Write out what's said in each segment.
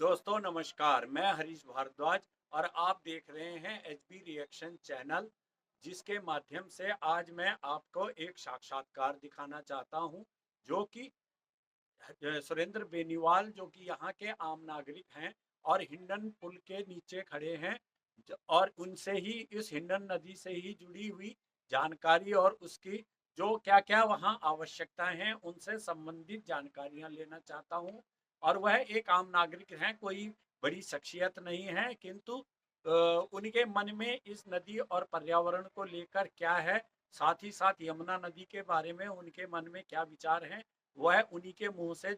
दोस्तों नमस्कार, मैं हरीश भारद्वाज और आप देख रहे हैं एचबी रिएक्शन चैनल, जिसके माध्यम से आज मैं आपको एक साक्षात्कार दिखाना चाहता हूं, जो कि सुरेंद्र बेनीवाल जो कि यहाँ के आम नागरिक हैं और हिंडन पुल के नीचे खड़े हैं और उनसे ही इस हिंडन नदी से ही जुड़ी हुई जानकारी और उसकी जो क्या क्या वहाँ आवश्यकताएं हैं उनसे संबंधित जानकारियां लेना चाहता हूं। और वह एक आम नागरिक हैं, कोई बड़ी शख्सियत नहीं है, किंतु उनके मन में इस नदी और पर्यावरण को लेकर क्या है, साथ ही साथ यमुना नदी के बारे में उनके मन में क्या विचार हैं, वह उन्हीं के मुंह से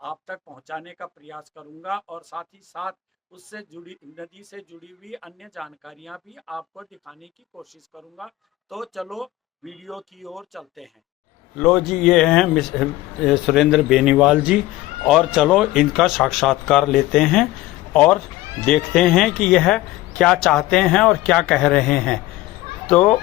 आप तक पहुंचाने का प्रयास करूंगा और साथ ही साथ उससे जुड़ी नदी से जुड़ी हुई अन्य जानकारियां भी आपको दिखाने की कोशिश करूंगा। तो चलो वीडियो की ओर चलते हैं। लो जी, ये हैं सुरेंद्र बेनीवाल जी, और चलो इनका साक्षात्कार लेते हैं और देखते हैं कि यह क्या चाहते हैं और क्या कह रहे हैं। तो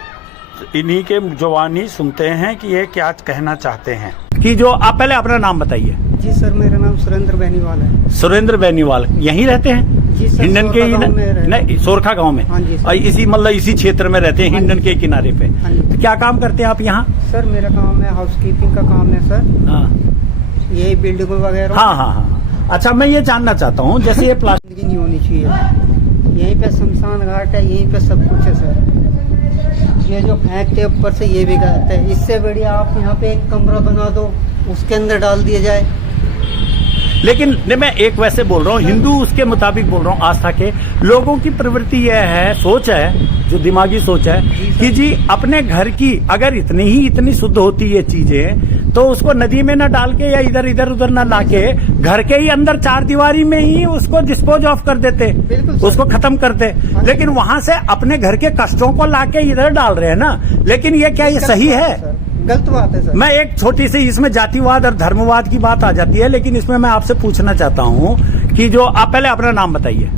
इन्हीं के जुबानी सुनते हैं कि ये क्या कहना चाहते हैं। कि जो आप पहले अपना नाम बताइए। जी सर, मेरा नाम सुरेंद्र बेनीवाल है। सुरेंद्र बेनीवाल यहीं रहते हैं? जी सर, हिंडन के ही नहीं, सोरखा गांव में। हाँ जी सर। और इसी मतलब इसी क्षेत्र में रहते हैं, हिंडन के किनारे पे। हाँ जी। तो क्या काम करते हैं आप यहाँ? सर मेरा काम है हाउसकीपिंग का काम है सर। हाँ, यही बिल्डिंग वगैरह। हाँ हाँ हाँ। अच्छा, मैं ये जानना चाहता हूँ, जैसे ये प्लास्टिक नहीं होनी चाहिए। यहीं पे शमशान घाट है, यहीं पे सब कुछ है सर। ये जो फेंकते ऊपर से ये भी गलत है। इससे बढ़िया आप यहाँ पे एक कमरा बना दो, उसके अंदर डाल दिया जाए। लेकिन मैं एक वैसे बोल रहा हूँ, हिंदू उसके मुताबिक बोल रहा हूँ, आस्था के लोगों की प्रवृत्ति यह है, सोच है, जो दिमागी सोच है कि जी अपने घर की अगर इतनी शुद्ध होती है चीजें, तो उसको नदी में न डाल के या इधर उधर न लाके घर के ही अंदर चार दीवारी में ही उसको डिस्पोज ऑफ कर देते, उसको खत्म करते। लेकिन वहां से अपने घर के कष्टों को लाके इधर डाल रहे हैं ना। लेकिन ये क्या ये सही है? गलत बात है सर। मैं एक छोटी सी इसमें जातिवाद और धर्मवाद की बात आ जाती है, लेकिन इसमें मैं आपसे पूछना चाहता हूँ कि जो आप पहले अपना नाम बताइए।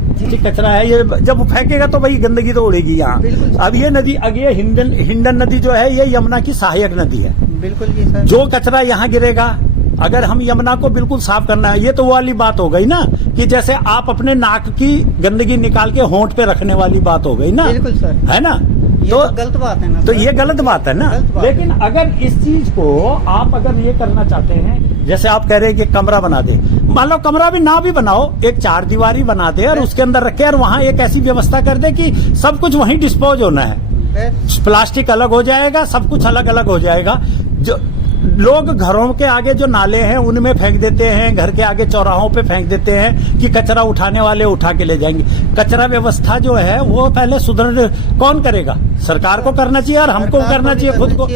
कचरा है ये, जब वो फेंकेगा तो भाई गंदगी तो उड़ेगी यहाँ। अब ये नदी, अगर ये हिंडन नदी जो है ये यमुना की सहायक नदी है। बिल्कुल जी सर। जो कचरा यहाँ गिरेगा, अगर हम यमुना को बिल्कुल साफ करना है, ये तो वो वाली बात हो गई ना कि जैसे आप अपने नाक की गंदगी निकाल के होंठ पे रखने वाली बात हो गई ना। बिल्कुल सर, है ना। तो गलत बात है ना। तो ये गलत बात है ना। लेकिन अगर इस चीज को आप अगर ये करना चाहते हैं, जैसे आप कह रहे हैं कि कमरा बना दे, मान लो कमरा भी ना भी बनाओ, एक चार दीवारी बना दे और उसके अंदर रखे और वहाँ एक ऐसी व्यवस्था कर दे कि सब कुछ वहीं डिस्पोज होना है। प्लास्टिक अलग हो जाएगा, सब कुछ अलग अलग हो जाएगा। जो लोग घरों के आगे जो नाले हैं उनमें फेंक देते हैं, घर के आगे चौराहों पे फेंक देते हैं कि कचरा उठाने वाले उठा के ले जाएंगे। कचरा व्यवस्था जो है वो पहले सुधर कौन करेगा? सरकार को करना चाहिए और हमको करना चाहिए खुद को।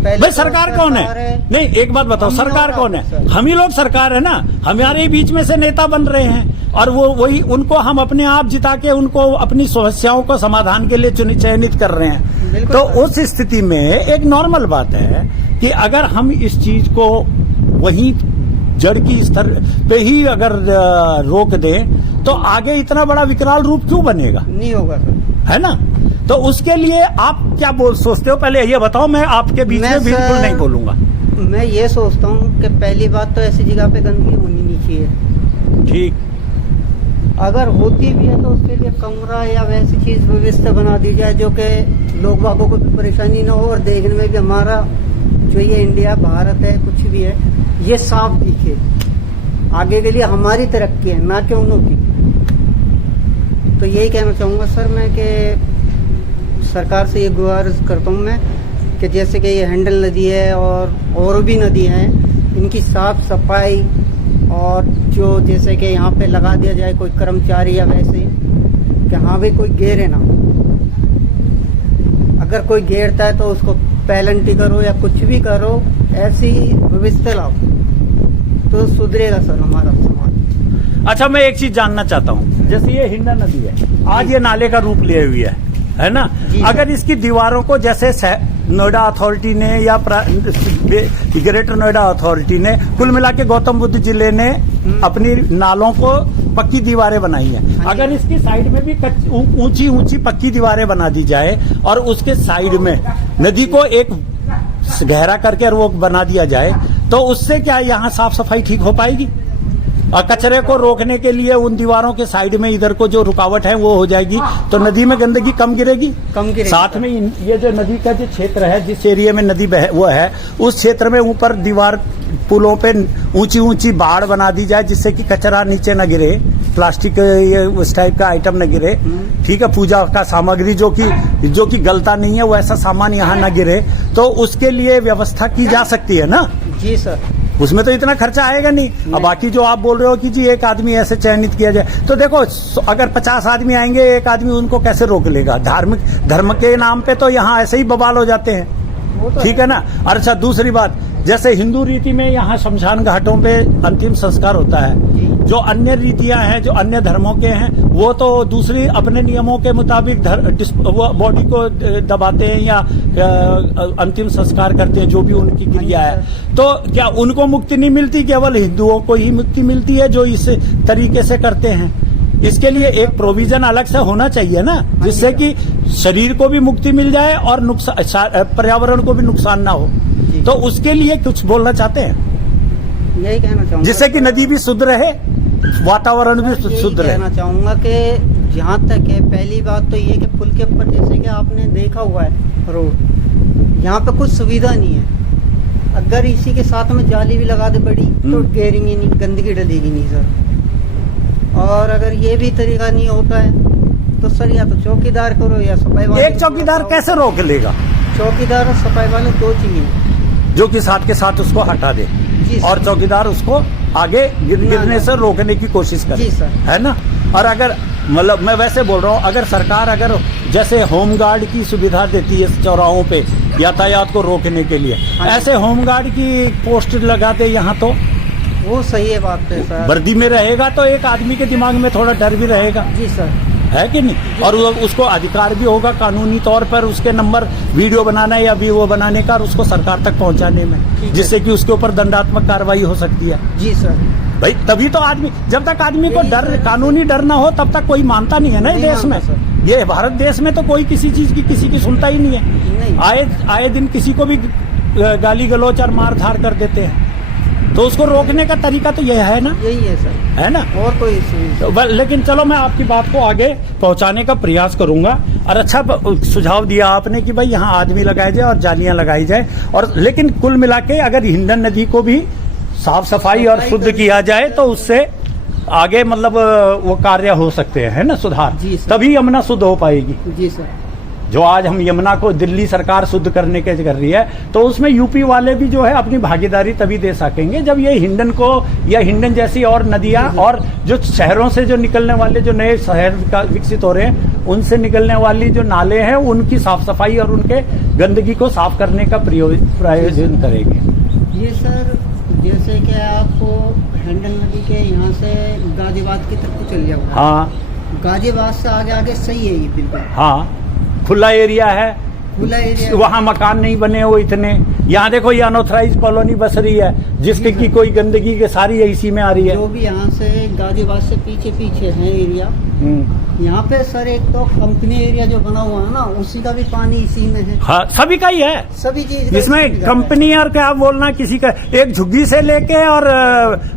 भाई सरकार कौन है? नहीं, एक बात बताओ, सरकार कौन है? हम ही लोग सरकार है ना। हमारे बीच में से नेता बन रहे हैं और वो वही उनको हम अपने आप जिता के उनको अपनी समस्याओं को समाधान के लिए चयनित कर रहे हैं। तो उस स्थिति में एक नॉर्मल बात है कि अगर हम इस चीज को वही जड़ की स्तर पे ही अगर रोक दें तो आगे इतना बड़ा विकराल रूप क्यों बनेगा? नहीं होगा सर, है ना। तो उसके लिए आप क्या सोचते हो, पहले ये बताओ। मैं आपके बीच में बिल्कुल नहीं बोलूंगा। मैं ये सोचता हूँ कि पहली बात तो ऐसी जगह पे गंदगी होनी नहीं चाहिए। ठीक, अगर होती भी है तो उसके लिए कमरा या वैसी चीज व्यवस्था बना दी जाए जो कि लोग बागों को भी परेशानी न हो और देखने में भी हमारा जो ये इंडिया भारत है कुछ भी है ये साफ दिखे। आगे के लिए हमारी तरक्की है, ना कि उन्हों की। तो यही कहना चाहूँगा सर मैं कि सरकार से ये गुजारिश करता हूँ मैं कि जैसे कि ये हिंडन नदी है और भी नदी हैं, इनकी साफ सफाई और जो जैसे कि यहाँ पे लगा दिया जाए कोई कर्मचारी या वैसे कि हाँ भाई कोई गेरे ना। अगर कोई घेरता है तो उसको पेनल्टी करो या कुछ भी करो, ऐसी व्यवस्था लाओ तो सुधरेगा सर हमारा समाज। अच्छा, मैं एक चीज जानना चाहता हूँ, जैसे ये हिंडन नदी है, आज ये नाले का रूप लिए हुई है ना। अगर इसकी दीवारों को जैसे नोएडा अथॉरिटी ने या ग्रेटर नोएडा अथॉरिटी ने, कुल मिला के गौतम बुद्ध जिले ने अपनी नालों को पक्की दीवारें बनाई है, अगर इसकी साइड में भी ऊंची पक्की दीवारें बना दी जाए और उसके साइड में नदी को एक गहरा करके वो बना दिया जाए, तो उससे क्या यहाँ साफ सफाई ठीक हो पाएगी? और कचरे को रोकने के लिए उन दीवारों के साइड में इधर को जो रुकावट है वो हो जाएगी, तो नदी में गंदगी कम गिरेगी। साथ में ये जो नदी का जो क्षेत्र है, जिस एरिया में नदी वो है, उस क्षेत्र में ऊपर दीवार पुलों पे ऊंची ऊंची बाड़ बना दी जाए, जिससे कि कचरा नीचे न गिरे, प्लास्टिक ये उस टाइप का आइटम न गिरे। ठीक है, पूजा का सामग्री जो कि गलता नहीं है, वो ऐसा सामान यहाँ न गिरे, तो उसके लिए व्यवस्था की जा सकती है ना। जी सर, उसमें तो इतना खर्चा आएगा नहीं। अब बाकी जो आप बोल रहे हो कि जी एक आदमी ऐसे चयनित किया जाए, तो देखो अगर 50 आदमी आएंगे, एक आदमी उनको कैसे रोक लेगा? धर्म के नाम पे तो यहाँ ऐसे ही बवाल हो जाते हैं। ठीक है ना। अच्छा, दूसरी बात, जैसे हिंदू रीति में यहाँ शमशान घाटों पे अंतिम संस्कार होता है। जो अन्य रीतियां हैं, जो अन्य धर्मों के हैं, वो तो दूसरी अपने नियमों के मुताबिक वो बॉडी को दबाते हैं या अंतिम संस्कार करते हैं, जो भी उनकी क्रिया है। तो क्या उनको मुक्ति नहीं मिलती? केवल हिंदुओं को ही मुक्ति मिलती है जो इस तरीके से करते हैं? इसके लिए एक प्रोविजन अलग से होना चाहिए ना, जिससे कि शरीर को भी मुक्ति मिल जाए और पर्यावरण को भी नुकसान ना हो। तो उसके लिए कुछ बोलना चाहते हैं? यही कहना चाहूंगा, जिससे कि नदी भी शुद्ध रहे, वातावरण भी शुद्ध रहे। कहना चाहूंगा कि जहाँ तक है, पहली बात तो ये कि पुल के ऊपर जैसे कि आपने देखा हुआ है रोड, यहाँ पे कुछ सुविधा नहीं है। अगर इसी के साथ में जाली भी लगा दे बड़ी, तो गिरेंगी नहीं, गंदगी डलेगी नहीं सर। और अगर ये भी तरीका नहीं होता है तो सर या तो चौकीदार करो या सफाई वाले। एक चौकीदार कैसे रोक लेगा? चौकीदार और सफाई वाले दो चाहिए, जो कि साथ के साथ उसको हटा दे और चौकीदार उसको आगे गिरने से रोकने की कोशिश करे। जी सर, है ना। और अगर मतलब मैं वैसे बोल रहा हूँ, अगर सरकार अगर जैसे होमगार्ड की सुविधा देती है चौराहों पे यातायात को रोकने के लिए, ऐसे होमगार्ड की पोस्ट लगा दे यहाँ, तो वो सही है बात है सर। वर्दी में रहेगा तो एक आदमी के दिमाग में थोड़ा डर भी रहेगा। जी सर, है कि नहीं। और उसको अधिकार भी होगा कानूनी तौर पर उसके नंबर वीडियो बनाना या वीडियो बनाने का और उसको सरकार तक पहुंचाने में, जिससे कि उसके ऊपर दंडात्मक कार्रवाई हो सकती है। जी सर, भाई तभी तो आदमी, जब तक आदमी को डर, कानूनी डर ना हो, तब तक कोई मानता नहीं है ना देश में। ये भारत देश में तो कोई किसी चीज की किसी की सुनता ही नहीं है। आए दिन किसी को भी गाली गलौच और मार धार कर देते हैं। तो उसको रोकने का तरीका तो यह है ना, यही है सर, है ना। और कोई लेकिन चलो मैं आपकी बात को आगे पहुंचाने का प्रयास करूंगा। और अच्छा सुझाव दिया आपने कि भाई यहाँ आदमी लगाए जाए और जालियां लगाई जाए। और लेकिन कुल मिला के अगर हिंडन नदी को भी साफ सफाई और शुद्ध किया जाए तो उससे आगे मतलब वो कार्य हो सकते हैं, है ना, सुधार। तभी यमुना शुद्ध हो पाएगी। जी सर। जो आज हम यमुना को दिल्ली सरकार शुद्ध करने के कर रही है, तो उसमें यूपी वाले भी जो है अपनी भागीदारी तभी दे सकेंगे जब ये हिंडन को या हिंडन जैसी और नदियां और जो शहरों से जो निकलने वाले जो नए शहर का विकसित हो रहे हैं, उनसे निकलने वाली जो नाले हैं उनकी साफ सफाई और उनके गंदगी को साफ करने का प्रयोजन करेंगे। ये सर जैसे कि आपको हिंडन नदी के यहाँ से गाजियाबाद की तरफ चल जाओ। हाँ, गाजियाबाद से आगे आगे सही है ये बिल्कुल। हाँ, खुला एरिया है, वहाँ मकान नहीं बने हो इतने। यहाँ देखो ये अनऑथराइज कॉलोनी बस रही है, जिसके की कोई गंदगी के सारी इसी में आ रही है। जो भी यहाँ से गाजियाबाद से पीछे है एरिया, यहाँ पे सर एक तो कंपनी एरिया जो बना हुआ है ना, उसी का भी पानी इसी में है। हाँ, सभी का ही है, सभी चीज इसमें कंपनी और क्या बोलना, किसी का एक झुग्गी से लेके और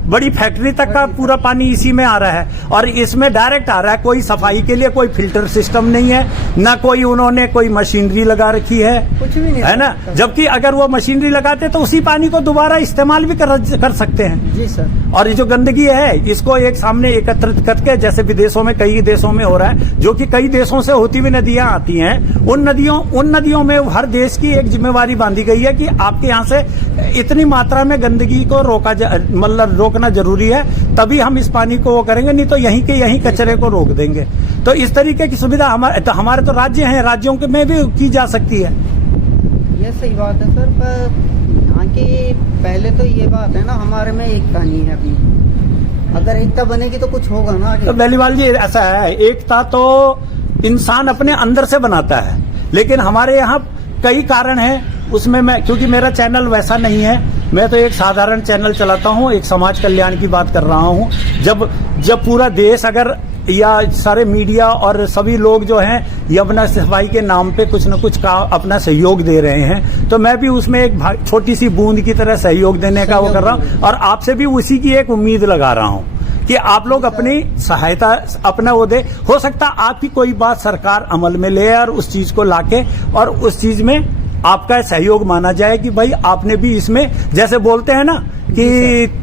बड़ी फैक्ट्री तक का पूरा पानी इसी में आ रहा है। और इसमें डायरेक्ट आ रहा है, कोई सफाई के लिए कोई फिल्टर सिस्टम नहीं है, ना कोई उन्होंने कोई मशीनरी लगा रखी है, कुछ भी नहीं है ना। जबकि अगर वो मशीनरी लगाते तो उसी पानी को दोबारा इस्तेमाल भी कर सकते हैं। जी सर। और ये जो गंदगी है इसको एक सामने एकत्रित करके, जैसे विदेशों में, कई देशों में हो रहा है, जो कि कई देशों से होती हुई नदियां आती हैं, उन नदियों में हर देश की एक जिम्मेवारी बांधी गई है कि आपके यहाँ से इतनी मात्रा में गंदगी को मतलब रोकना जरूरी है, तभी हम इस पानी को वो करेंगे, नहीं तो यहीं के यहीं कचरे को रोक देंगे। तो इस तरीके की सुविधा हमारे तो राज्य हैं, राज्यों के में भी की जा सकती है। ये सही बात है सर, पर यहाँ की पहले तो ये बात है ना, हमारे में एकता नहीं है अभी। अगर एकता बनेगी तो कुछ होगा ना। तो बेलीवाल जी ऐसा है, एकता तो इंसान अपने अंदर से बनाता है, लेकिन हमारे यहाँ कई कारण हैं। उसमें मैं, क्योंकि मेरा चैनल वैसा नहीं है, मैं तो एक साधारण चैनल चलाता हूँ, एक समाज कल्याण की बात कर रहा हूँ। जब पूरा देश अगर या सारे मीडिया और सभी लोग जो हैं यमुना सफाई के नाम पे कुछ न कुछ का अपना सहयोग दे रहे हैं, तो मैं भी उसमें एक छोटी सी बूंद की तरह सहयोग देने का वो कर रहा हूँ और आपसे भी उसी की एक उम्मीद लगा रहा हूँ कि आप लोग अपनी सहायता अपना वो दे। हो सकता आपकी कोई बात सरकार अमल में ले और उस चीज को लाके और उस चीज में आपका सहयोग माना जाए कि भाई आपने भी इसमें, जैसे बोलते हैं ना कि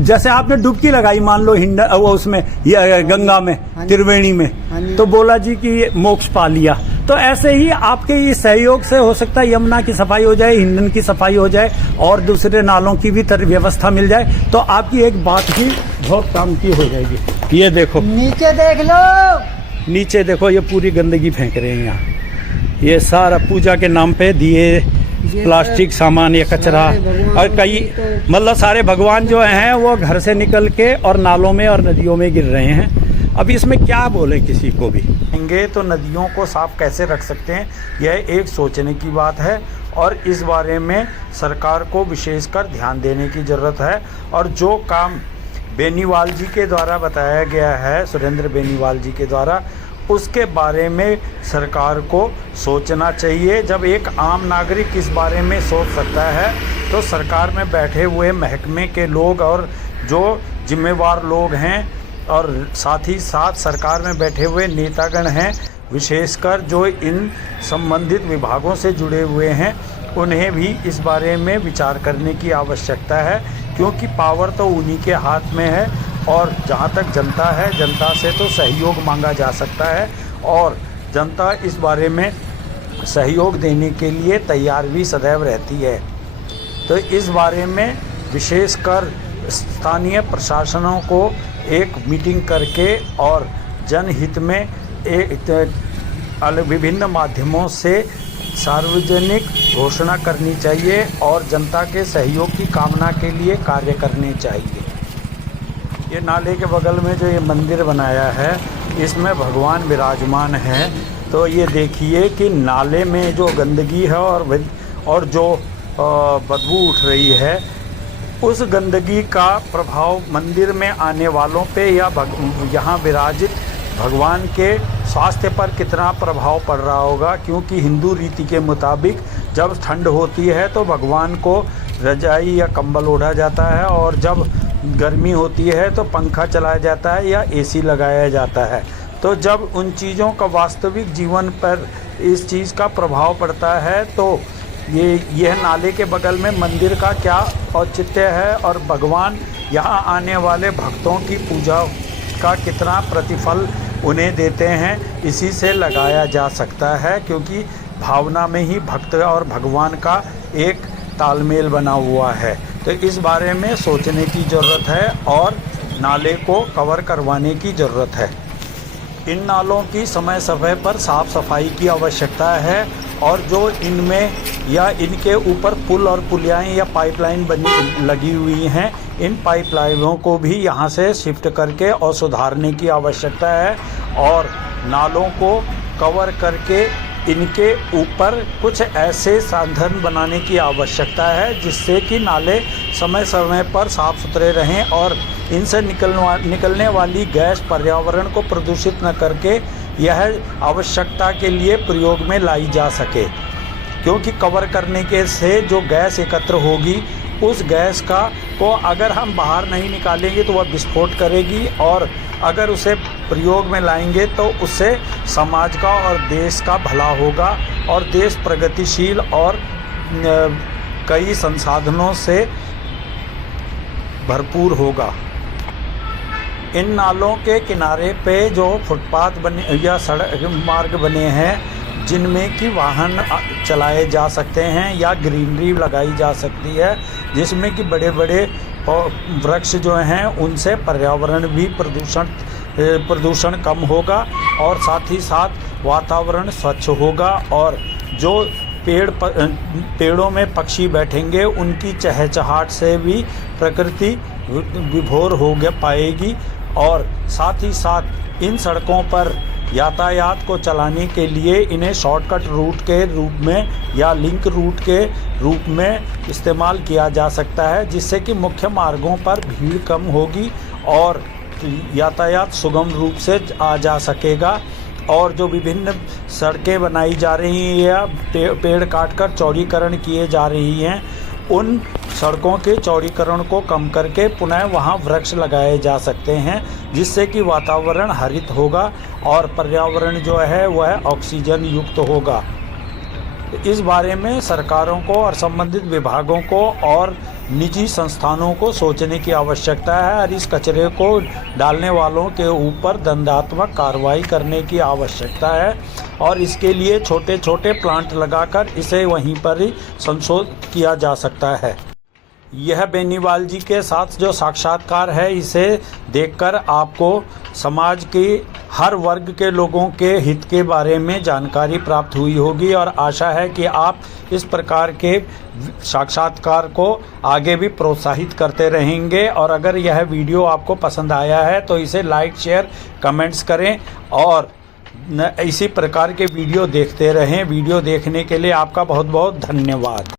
जैसे आपने डुबकी लगाई मान लो वो उसमें गंगा में, त्रिवेणी में, तो बोला जी कि मोक्ष पा लिया। तो ऐसे ही आपके इस सहयोग से हो सकता है यमुना की सफाई हो जाए, हिंडन की सफाई हो जाए और दूसरे नालों की भी व्यवस्था मिल जाए, तो आपकी एक बात ही बहुत काम की हो जाएगी। ये देखो नीचे देख लो, नीचे देखो, ये पूरी गंदगी फेंक रहे हैं यहाँ। ये सारा पूजा के नाम पे दिए, प्लास्टिक सामान, ये कचरा, और कई मतलब सारे भगवान जो हैं वो घर से निकल के और नालों में और नदियों में गिर रहे हैं। अब इसमें क्या बोले किसी को भी। तो नदियों को साफ कैसे रख सकते हैं, यह एक सोचने की बात है और इस बारे में सरकार को विशेषकर ध्यान देने की ज़रूरत है। और जो काम बेनीवाल जी के द्वारा बताया गया है, सुरेंद्र बेनीवाल जी के द्वारा, उसके बारे में सरकार को सोचना चाहिए। जब एक आम नागरिक इस बारे में सोच सकता है तो सरकार में बैठे हुए महकमे के लोग और जो जिम्मेवार लोग हैं और साथ ही साथ सरकार में बैठे हुए नेतागण हैं, विशेषकर जो इन संबंधित विभागों से जुड़े हुए हैं, उन्हें भी इस बारे में विचार करने की आवश्यकता है, क्योंकि पावर तो उन्हीं के हाथ में है। और जहाँ तक जनता है, जनता से तो सहयोग मांगा जा सकता है और जनता इस बारे में सहयोग देने के लिए तैयार भी सदैव रहती है। तो इस बारे में विशेषकर स्थानीय प्रशासनों को एक मीटिंग करके और जनहित में विभिन्न माध्यमों से सार्वजनिक घोषणा करनी चाहिए और जनता के सहयोग की कामना के लिए कार्य करने चाहिए। ये नाले के बगल में जो ये मंदिर बनाया है, इसमें भगवान विराजमान हैं। तो ये देखिए कि नाले में जो गंदगी है और जो बदबू उठ रही है, उस गंदगी का प्रभाव मंदिर में आने वालों पे या यहाँ विराजित भगवान के स्वास्थ्य पर कितना प्रभाव पड़ रहा होगा। क्योंकि हिंदू रीति के मुताबिक जब ठंड होती है तो भगवान को रजाई या कंबल ओढ़ा जाता है और जब गर्मी होती है तो पंखा चलाया जाता है या एसी लगाया जाता है। तो जब उन चीज़ों का वास्तविक जीवन पर इस चीज़ का प्रभाव पड़ता है तो यह नाले के बगल में मंदिर का क्या औचित्य है और भगवान यहाँ आने वाले भक्तों की पूजा का कितना प्रतिफल उन्हें देते हैं, इसी से लगाया जा सकता है। क्योंकि भावना में ही भक्त और भगवान का एक तालमेल बना हुआ है। तो इस बारे में सोचने की ज़रूरत है और नाले को कवर करवाने की ज़रूरत है। इन नालों की समय समय पर साफ़ सफाई की आवश्यकता है और जो इनमें या इनके ऊपर पुल और पुलियाएँ या पाइपलाइन लगी हुई हैं, इन पाइपलाइनों को भी यहाँ से शिफ्ट करके और सुधारने की आवश्यकता है और नालों को कवर करके इनके ऊपर कुछ ऐसे साधन बनाने की आवश्यकता है जिससे कि नाले समय समय पर साफ़ सुथरे रहें और इनसे निकलने वाली गैस पर्यावरण को प्रदूषित न करके यह आवश्यकता के लिए प्रयोग में लाई जा सके। क्योंकि कवर करने के से जो गैस एकत्र होगी, उस गैस को अगर हम बाहर नहीं निकालेंगे तो वह विस्फोट करेगी और अगर उसे प्रयोग में लाएंगे तो उससे समाज का और देश का भला होगा और देश प्रगतिशील और कई संसाधनों से भरपूर होगा। इन नालों के किनारे पे जो फुटपाथ बने या सड़क मार्ग बने हैं जिनमें कि वाहन चलाए जा सकते हैं या ग्रीनरी लगाई जा सकती है, जिसमें कि बड़े बड़े वृक्ष जो हैं उनसे पर्यावरण भी प्रदूषण कम होगा और साथ ही साथ वातावरण स्वच्छ होगा और जो पेड़ों में पक्षी बैठेंगे उनकी चहचहाट से भी प्रकृति विभोर हो पाएगी और साथ ही साथ इन सड़कों पर यातायात को चलाने के लिए इन्हें शॉर्टकट रूट के रूप में या लिंक रूट के रूप में इस्तेमाल किया जा सकता है, जिससे कि मुख्य मार्गों पर भीड़ कम होगी और यातायात सुगम रूप से आ जा सकेगा। और जो विभिन्न सड़कें बनाई जा रही हैं या पेड़ काटकर चौड़ीकरण किए जा रही हैं, उन सड़कों के चौड़ीकरण को कम करके पुनः वहां वृक्ष लगाए जा सकते हैं, जिससे कि वातावरण हरित होगा और पर्यावरण जो है वह ऑक्सीजन युक्त होगा। इस बारे में सरकारों को और संबंधित विभागों को और निजी संस्थानों को सोचने की आवश्यकता है और इस कचरे को डालने वालों के ऊपर दंडात्मक कार्रवाई करने की आवश्यकता है और इसके लिए छोटे छोटे प्लांट लगाकर इसे वहीं पर ही संशोधित किया जा सकता है। यह बेनीवाल जी के साथ जो साक्षात्कार है, इसे देखकर आपको समाज के हर वर्ग के लोगों के हित के बारे में जानकारी प्राप्त हुई होगी और आशा है कि आप इस प्रकार के साक्षात्कार को आगे भी प्रोत्साहित करते रहेंगे। और अगर यह वीडियो आपको पसंद आया है तो इसे लाइक, शेयर, कमेंट्स करें और इसी प्रकार के वीडियो देखते रहें। वीडियो देखने के लिए आपका बहुत बहुत धन्यवाद।